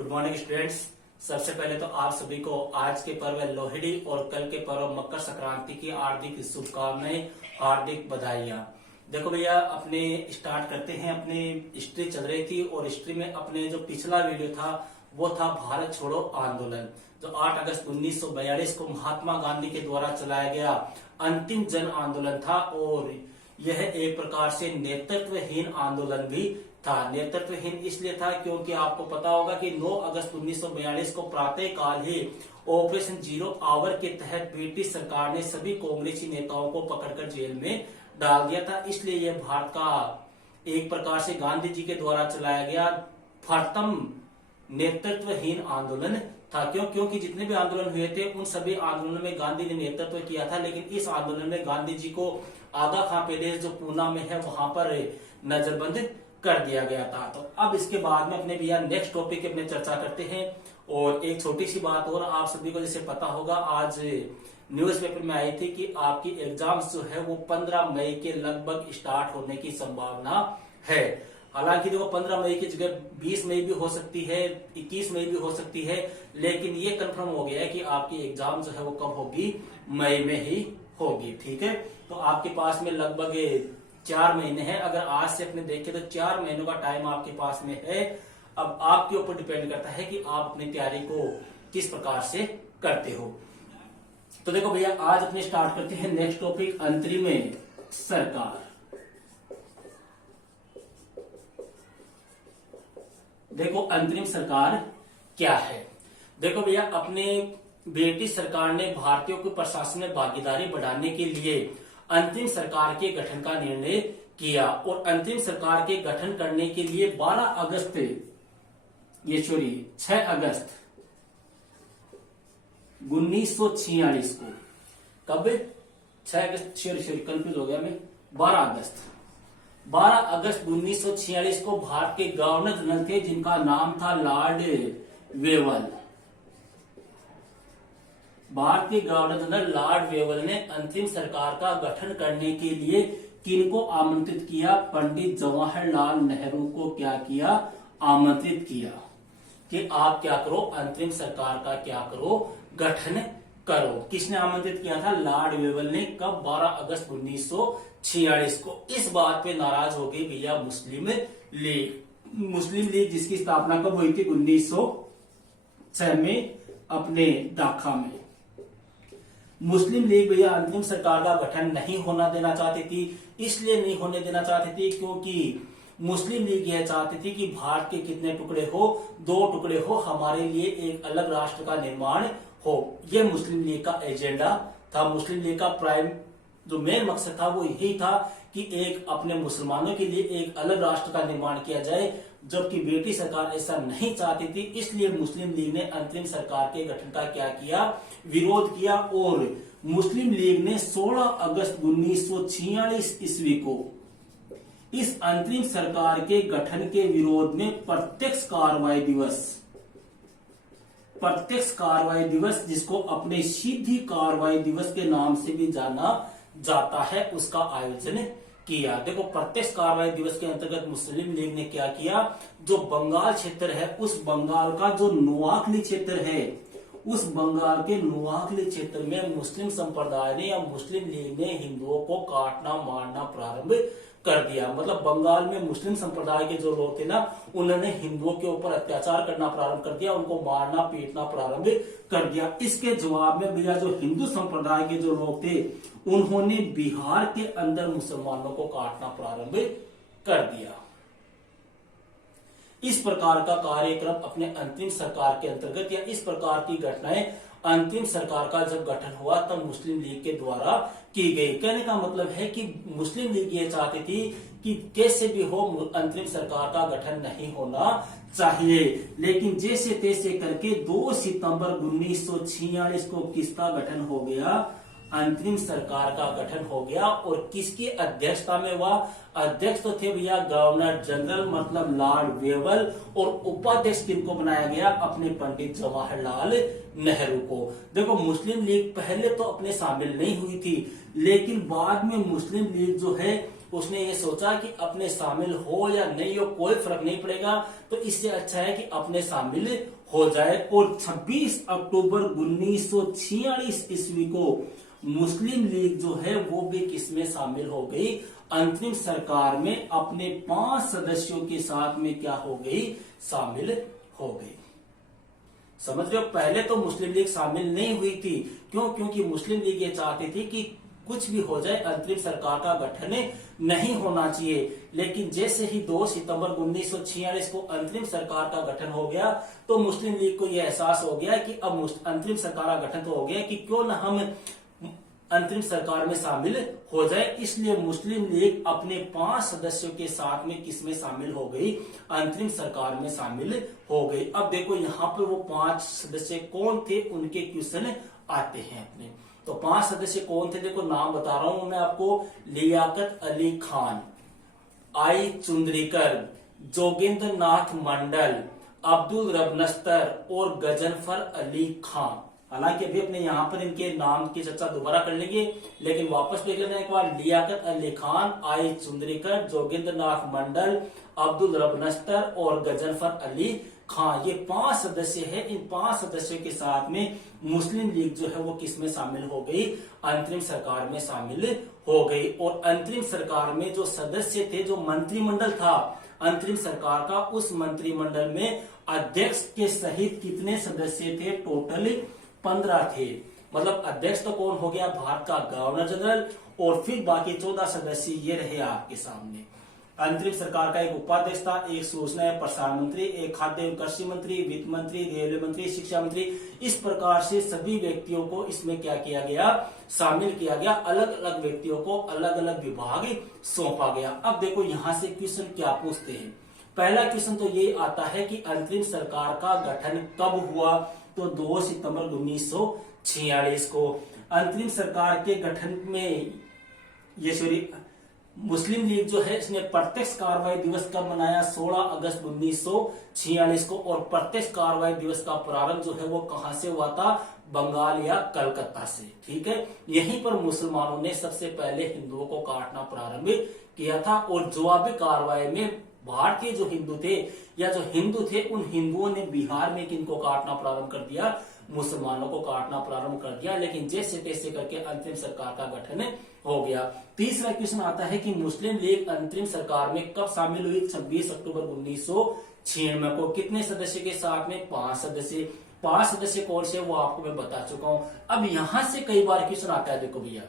Good morning students. सबसे पहले तो आप सभी को आज के पर्व लोहड़ी और कल के पर्व मकर संक्रांति की हार्दिक शुभकामनाएं, हार्दिक बधाइयां। देखो भैया, अपने स्टार्ट करते हैं। अपनी हिस्ट्री चल रही थी और हिस्ट्री में अपने जो पिछला वीडियो था वो था भारत छोड़ो आंदोलन, जो 8 अगस्त 1942 को महात्मा गांधी के द्वारा चलाया गया अंतिम जन आंदोलन था। और यह एक प्रकार से नेतृत्वहीन आंदोलन भी था। नेतृत्वहीन इसलिए था क्योंकि आपको पता होगा कि 9 अगस्त 1942 को प्रातः काल ही ऑपरेशन जीरो आवर के तहत ब्रिटिश सरकार ने सभी कांग्रेसी नेताओं को पकड़कर जेल में डाल दिया था। इसलिए यह भारत का एक प्रकार से गांधी जी के द्वारा चलाया गया प्रथम नेतृत्वहीन आंदोलन था। क्योंकि जितने भी आंदोलन हुए थे उन सभी आंदोलनों में गांधी ने नेतृत्व किया था, लेकिन इस आंदोलन में गांधी जी को आगा खां पैलेस जो पूना में है वहां पर नजरबंद कर दिया गया था। तो अब इसके बाद में अपने भैया नेक्स्ट टॉपिक अपने चर्चा करते हैं। और एक छोटी सी बात और, आप सभी को जैसे पता होगा आज न्यूज पेपर में आई थी कि आपकी एग्जाम्स जो है वो 15 मई के लगभग स्टार्ट होने की संभावना है। हालांकि देखो 15 मई की जगह 20 मई भी हो सकती है, 21 मई भी हो सकती है, लेकिन ये कंफर्म हो गया है कि आपकी एग्जाम जो है वो कब होगी, मई में ही होगी। ठीक है, तो आपके पास में लगभग 4 महीने हैं। अगर आज से अपने देखें तो 4 महीनों का टाइम आपके पास में है। अब आपके ऊपर डिपेंड करता है कि आप अपनी तैयारी को किस प्रकार से करते हो। तो देखो भैया, आज अपने स्टार्ट करते हैं नेक्स्ट टॉपिक, अंतरिम सरकार। देखो अंतरिम सरकार क्या है। देखो भैया, अपने ब्रिटिश सरकार ने भारतीयों के प्रशासन में भागीदारी बढ़ाने के लिए अंतरिम सरकार के गठन का निर्णय किया। और अंतरिम सरकार के गठन करने के लिए 6 अगस्त 1946 को, कब 6 अगस्त, कंफ्यूज हो गया मैं, 12 अगस्त 1946 को भारत के गवर्नर जनरल थे जिनका नाम था लॉर्ड वेवल। भारतीय गवर्नर जनरल लॉर्ड वेवल ने अंतरिम सरकार का गठन करने के लिए किनको आमंत्रित किया? पंडित जवाहरलाल नेहरू को क्या किया? आमंत्रित किया कि आप क्या करो, अंतरिम सरकार का क्या करो, गठन करो। किसने आमंत्रित किया था? लॉर्ड वेवल ने। कब? 12 अगस्त 1946 को। इस बात पे नाराज हो गई भैया मुस्लिम लीग। मुस्लिम लीग जिसकी स्थापना कब हुई थी? 1906 में अपने ढाका में। मुस्लिम लीग भैया अंतिम सरकार का गठन नहीं होना देना चाहती थी। इसलिए नहीं होने देना चाहती थी क्योंकि मुस्लिम लीग यह चाहती थी कि भारत के कितने टुकड़े हो, 2 टुकड़े हो, हमारे लिए एक अलग राष्ट्र का निर्माण हो। यह मुस्लिम लीग का एजेंडा था। मुस्लिम लीग का प्राइम जो मेन मकसद था वो यही था कि एक अपने मुसलमानों के लिए एक अलग राष्ट्र का निर्माण किया जाए, जबकि ब्रिटिश सरकार ऐसा नहीं चाहती थी। इसलिए मुस्लिम लीग ने अंतरिम सरकार के गठन का क्या किया? विरोध किया। और मुस्लिम लीग ने 16 अगस्त 1946 ईस्वी को इस अंतरिम सरकार के गठन के विरोध में प्रत्यक्ष कार्रवाई दिवस, जिसको अपने सीधी कार्रवाई दिवस के नाम से भी जाना जाता है, उसका आयोजन किया। देखो प्रत्यक्ष कार्रवाई दिवस के अंतर्गत मुस्लिम लीग ने क्या किया? जो बंगाल क्षेत्र है, उस बंगाल का जो नोआखली क्षेत्र है, उस बंगाल के नोआखली क्षेत्र में मुस्लिम संप्रदाय ने या मुस्लिम लीग ने हिंदुओं को काटना मारना प्रारंभ कर दिया। मतलब बंगाल में मुस्लिम संप्रदाय के जो लोग थे ना, उन्होंने हिंदुओं के ऊपर अत्याचार करना प्रारंभ कर दिया, उनको मारना पीटना प्रारंभ कर दिया। इसके जवाब में भैया जो हिंदू संप्रदाय के जो लोग थे उन्होंने बिहार के अंदर मुसलमानों को काटना प्रारंभ कर दिया। इस प्रकार का कार्यक्रम अपने अंतिम सरकार के अंतर्गत या इस प्रकार की घटनाएं अंतिम सरकार का जब गठन हुआ तब मुस्लिम लीग के द्वारा की गई। कहने का मतलब है कि मुस्लिम लीग ये चाहती थी कि कैसे भी हो अंतरिम सरकार का गठन नहीं होना चाहिए, लेकिन जैसे तैसे करके 2 सितंबर 1946 को किसका गठन हो गया? अंतरिम सरकार का गठन हो गया। और किसकी अध्यक्षता में हुआ? अध्यक्ष तो थे भैया गवर्नर जनरल मतलब लॉर्ड वेवल, और उपाध्यक्ष किनको बनाया गया? अपने पंडित जवाहरलाल नेहरू को। देखो मुस्लिम लीग पहले तो अपने शामिल नहीं हुई थी, लेकिन बाद में मुस्लिम लीग जो है उसने ये सोचा कि अपने शामिल हो या नहीं हो कोई फर्क नहीं पड़ेगा, तो इससे अच्छा है कि अपने शामिल हो जाए। और 26 अक्टूबर 1946 ईस्वी को मुस्लिम लीग जो है वो भी किसमें शामिल हो गई, अंतरिम सरकार में अपने 5 सदस्यों के साथ में क्या हो गई, शामिल हो गई। समझ रहे हो, पहले तो मुस्लिम लीग शामिल नहीं हुई थी। क्यों? क्योंकि मुस्लिम लीग ये चाहती थी कि कुछ भी हो जाए अंतरिम सरकार का गठन नहीं होना चाहिए। लेकिन जैसे ही 2 सितंबर 1946 को अंतरिम सरकार का गठन हो गया, तो मुस्लिम लीग को यह एहसास हो गया कि अब अंतरिम सरकार का गठन तो हो गया कि क्यों न हम अंतरिम सरकार में शामिल हो जाए। इसलिए मुस्लिम लीग अपने 5 सदस्यों के साथ में किसमें शामिल हो गई, अंतरिम सरकार में शामिल हो गई। अब देखो यहाँ पे वो 5 सदस्य कौन थे, उनके क्वेश्चन आते हैं अपने। तो 5 सदस्य कौन थे, देखो नाम बता रहा हूं मैं आपको। लियाकत अली खान, आई चुंद्रीकर, जोगेंद्र नाथ मंडल, अब्दुल रब नस्तर और गजनफर अली खान। हालांकि अभी अपने यहाँ पर इनके नाम की चर्चा दोबारा कर लेंगे, लेकिन वापस देख लेना एक बार। लियाकत अली खान, आई चुंद्रीकर, जोगेंद्र नाथ मंडल, अब्दुल रब नस्तर और गजनफर अली खान, ये 5 सदस्य है। इन 5 सदस्यों के साथ में मुस्लिम लीग जो है वो किसमें शामिल हो गई, अंतरिम सरकार में शामिल हो गई। और अंतरिम सरकार में जो सदस्य थे, जो मंत्रिमंडल था अंतरिम सरकार का, उस मंत्रिमंडल में अध्यक्ष के सहित कितने सदस्य थे, टोटल 15 थे। मतलब अध्यक्ष तो कौन हो गया, भारत का गवर्नर जनरल, और फिर बाकी 14 सदस्य ये रहे आपके सामने। अंतरिम सरकार का एक उपाध्यक्ष था, एक सूचना एवं प्रसारण मंत्री, एक खाद्य एवं कृषि मंत्री, वित्त मंत्री, रेलवे मंत्री, शिक्षा मंत्री। इस प्रकार से सभी व्यक्तियों को इसमें क्या किया गया, शामिल किया गया। अलग अलग व्यक्तियों को अलग अलग विभाग सौंपा गया। अब देखो यहाँ से क्वेश्चन क्या पूछते हैं। पहला क्वेश्चन तो ये आता है कि अंतरिम सरकार का गठन कब हुआ, तो 2 सितंबर 1946 को। अंतरिम सरकार के गठन में मुस्लिम लीग जो है इसने प्रत्यक्ष कार्रवाई दिवस कब मनाया, 16 अगस्त 1946 को। और प्रत्यक्ष कार्रवाई दिवस का प्रारंभ जो है वो कहां से हुआ था, बंगाल या कलकत्ता से। ठीक है, यहीं पर मुसलमानों ने सबसे पहले हिंदुओं को काटना प्रारंभ किया था। और जवाबी कार्रवाई में भारतीय जो हिंदू थे या जो हिंदू थे, उन हिंदुओं ने बिहार में किनको काटना प्रारंभ कर दिया, मुसलमानों को काटना प्रारंभ कर दिया। लेकिन जैसे तैसे करके अंतरिम सरकार का गठन हो गया। तीसरा क्वेश्चन आता है कि मुस्लिम लीग अंतरिम सरकार में कब शामिल हुई, 26 अक्टूबर 1996 को। कितने सदस्य के साथ में, 5 सदस्य। 5 सदस्य कौन से वो आपको मैं बता चुका हूं। अब यहां से कई बार क्वेश्चन आता है। देखो भैया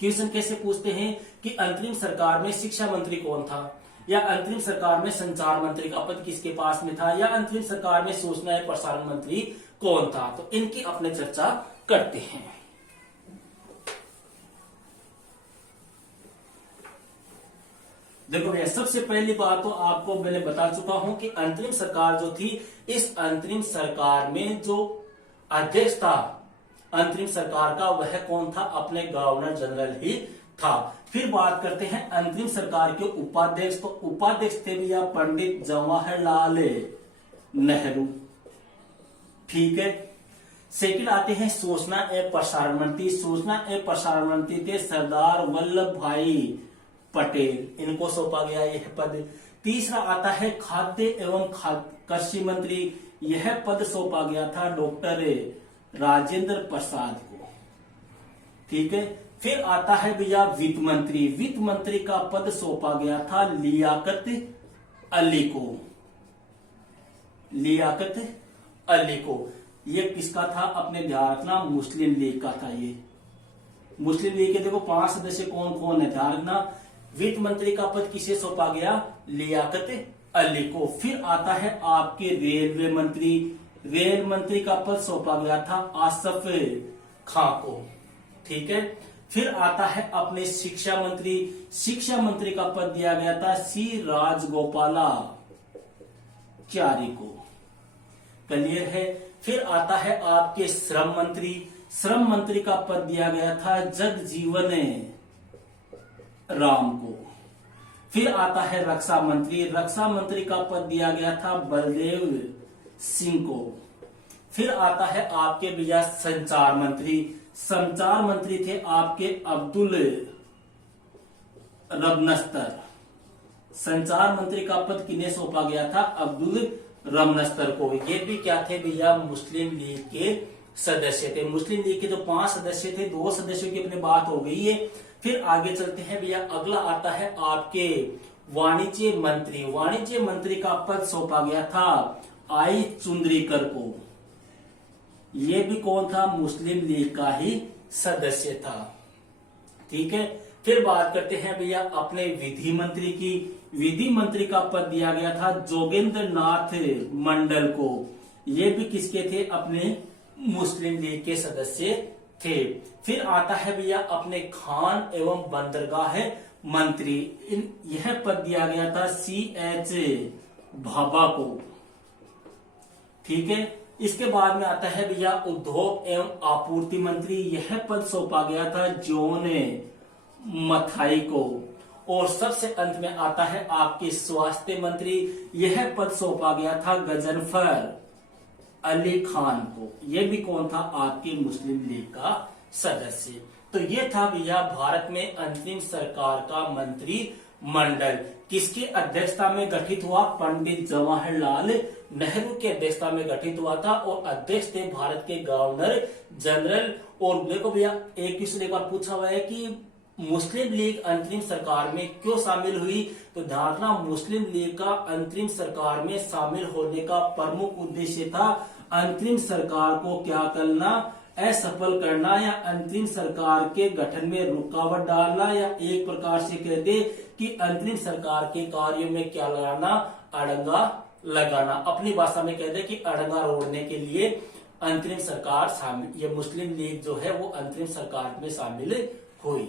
क्वेश्चन कैसे पूछते हैं कि अंतरिम सरकार में शिक्षा मंत्री कौन था, या अंतरिम सरकार में संचार मंत्री का पद किसके पास में था, या अंतरिम सरकार में सूचना एवं प्रसारण मंत्री कौन था। तो इनकी अपने चर्चा करते हैं। देखो भैया सबसे पहली बात तो आपको मैंने बता चुका हूं कि अंतरिम सरकार जो थी, इस अंतरिम सरकार में जो अध्यक्ष था अंतरिम सरकार का, वह कौन था, अपने गवर्नर जनरल ही था। फिर बात करते हैं अंतरिम सरकार के उपाध्यक्ष। तो उपाध्यक्ष थे भैया पंडित जवाहरलाल नेहरू। ठीक है, सेकंड आते हैं सूचना एवं प्रसारण मंत्री। सूचना एवं प्रसारण मंत्री थे सरदार वल्लभ भाई पटेल, इनको सौंपा गया यह पद। तीसरा आता है खाद्य एवं कृषि मंत्री, यह पद सौंपा गया था डॉक्टर राजेंद्र प्रसाद को। ठीक है, फिर आता है भैया वित्त मंत्री। वित्त मंत्री का पद सौंपा गया था लियाकत अली को। लियाकत अली को, ये किसका था, अपने ध्यान रखना, मुस्लिम लीग का था। ये मुस्लिम लीग के देखो 5 सदस्य कौन कौन है, ध्यान रखना। वित्त मंत्री का पद किसे सौंपा गया, लियाकत अली को। फिर आता है आपके रेलवे मंत्री। रेल मंत्री का पद सौंपा गया था आसफ खां को। ठीक है, फिर आता है अपने शिक्षा मंत्री। शिक्षा मंत्री का पद दिया गया था सी राजगोपालाचारी को। क्लियर है। फिर आता है आपके श्रम मंत्री। श्रम मंत्री का पद दिया गया था जगजीवन राम को। फिर आता है रक्षा मंत्री। रक्षा मंत्री का पद दिया गया था बलदेव सिंह को। फिर आता है आपके भैया संचार मंत्री। संचार मंत्री थे आपके अब्दुल रबनस्तर। संचार मंत्री का पद किन्हें सौंपा गया था? अब्दुल रबनस्तर को। ये भी क्या थे भैया? मुस्लिम लीग के सदस्य थे। मुस्लिम लीग के जो 5 सदस्य थे, 2 सदस्यों की अपनी बात हो गई है। फिर आगे चलते हैं भैया। अगला आता है आपके वाणिज्य मंत्री। वाणिज्य मंत्री का पद सौंपा गया था आई चुंद्रीकर को। ये भी कौन था? मुस्लिम लीग का ही सदस्य था। ठीक है। फिर बात करते हैं भैया अपने विधि मंत्री की। विधि मंत्री का पद दिया गया था जोगेंद्र नाथ मंडल को। ये भी किसके थे? अपने मुस्लिम लीग के सदस्य थे। फिर आता है भैया अपने खान एवं बंदरगाह मंत्री। यह पद दिया गया था CH भाभा को। ठीक है। इसके बाद में आता है भैया उद्योग एवं आपूर्ति मंत्री। यह पद सौंपा गया था जॉन मथाई को। और सबसे अंत में आता है आपके स्वास्थ्य मंत्री। यह पद सौंपा गया था गजनफर अली खान को। यह भी कौन था? आपके मुस्लिम लीग का सदस्य। तो ये था भैया भारत में अंतरिम सरकार का मंत्री मंडल। किसकी अध्यक्षता में गठित हुआ? पंडित जवाहरलाल नेहरू की अध्यक्षता में गठित हुआ था। और अध्यक्ष थे भारत के गवर्नर जनरल। और देखो भैया, एक क्वेश्चन एक बार पूछा हुआ है कि मुस्लिम लीग अंतरिम सरकार में क्यों शामिल हुई? तो ध्यान रखना, मुस्लिम लीग का अंतरिम सरकार में शामिल होने का प्रमुख उद्देश्य था अंतरिम सरकार को क्या करना? असफल करना, या अंतरिम सरकार के गठन में रुकावट डालना, या एक प्रकार से कहते कि अंतरिम सरकार के कार्यों में क्या लगाना? अड़ंगा लगाना। अपनी भाषा में कहते कि अड़ंगा रोकने के लिए अंतरिम सरकार शामिल, ये मुस्लिम लीग जो है वो अंतरिम सरकार में शामिल हुई।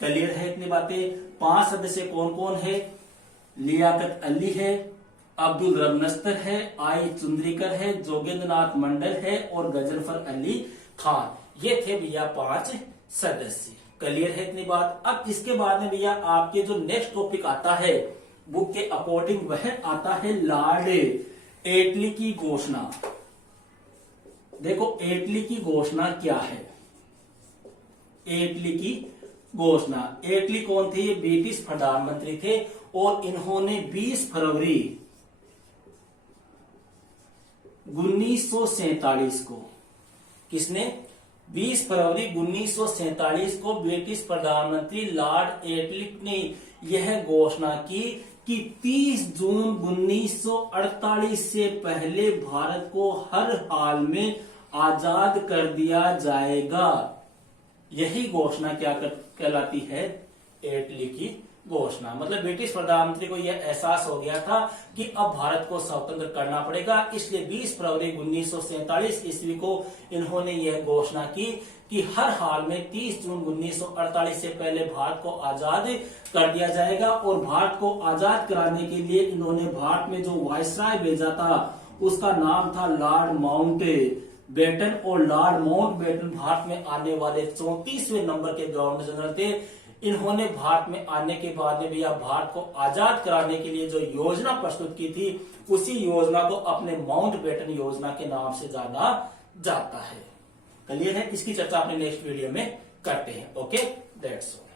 क्लियर है इतनी बातें? 5 सदस्य कौन कौन है? लियाकत अली है, अब्दुल रबनस्तर है, आई चुंद्रीकर है, जोगेंद्रनाथ मंडल है और गजनफर अली खान। ये थे भैया 5 सदस्य। क्लियर है इतनी बात? अब इसके बाद में भैया आपके जो नेक्स्ट टॉपिक आता है बुक के अकॉर्डिंग, वह आता है लॉर्ड एटली की घोषणा। देखो एटली की घोषणा क्या है? एटली की घोषणा। एटली कौन थे? ये ब्रिटिश प्रधानमंत्री थे और इन्होंने 20 फरवरी 1947 को, किसने? 20 फरवरी 1947 को ब्रिटिश प्रधानमंत्री लॉर्ड एटली ने यह घोषणा की कि 30 जून 1948 से पहले भारत को हर हाल में आजाद कर दिया जाएगा। यही घोषणा क्या कहलाती है? एटली की घोषणा। मतलब ब्रिटिश प्रधानमंत्री को यह एहसास हो गया था कि अब भारत को स्वतंत्र करना पड़ेगा, इसलिए 20 फरवरी 1947 ईस्वी को इन्होंने यह घोषणा की कि हर हाल में 30 जून 1948 से पहले भारत को आजाद कर दिया जाएगा। और भारत को आजाद कराने के लिए इन्होंने भारत में जो वायसराय भेजा था उसका नाम था लॉर्ड माउंट बेटन। और लॉर्ड माउंट बेटन भारत में आने वाले 34वें नंबर के गवर्नर जनरल थे। इन्होंने भारत में आने के बाद में भैया भारत को आजाद कराने के लिए जो योजना प्रस्तुत की थी, उसी योजना को अपने माउंट बेटन योजना के नाम से जाना जाता है। क्लियर है? इसकी चर्चा अपने नेक्स्ट वीडियो में करते हैं। Okay, that's all.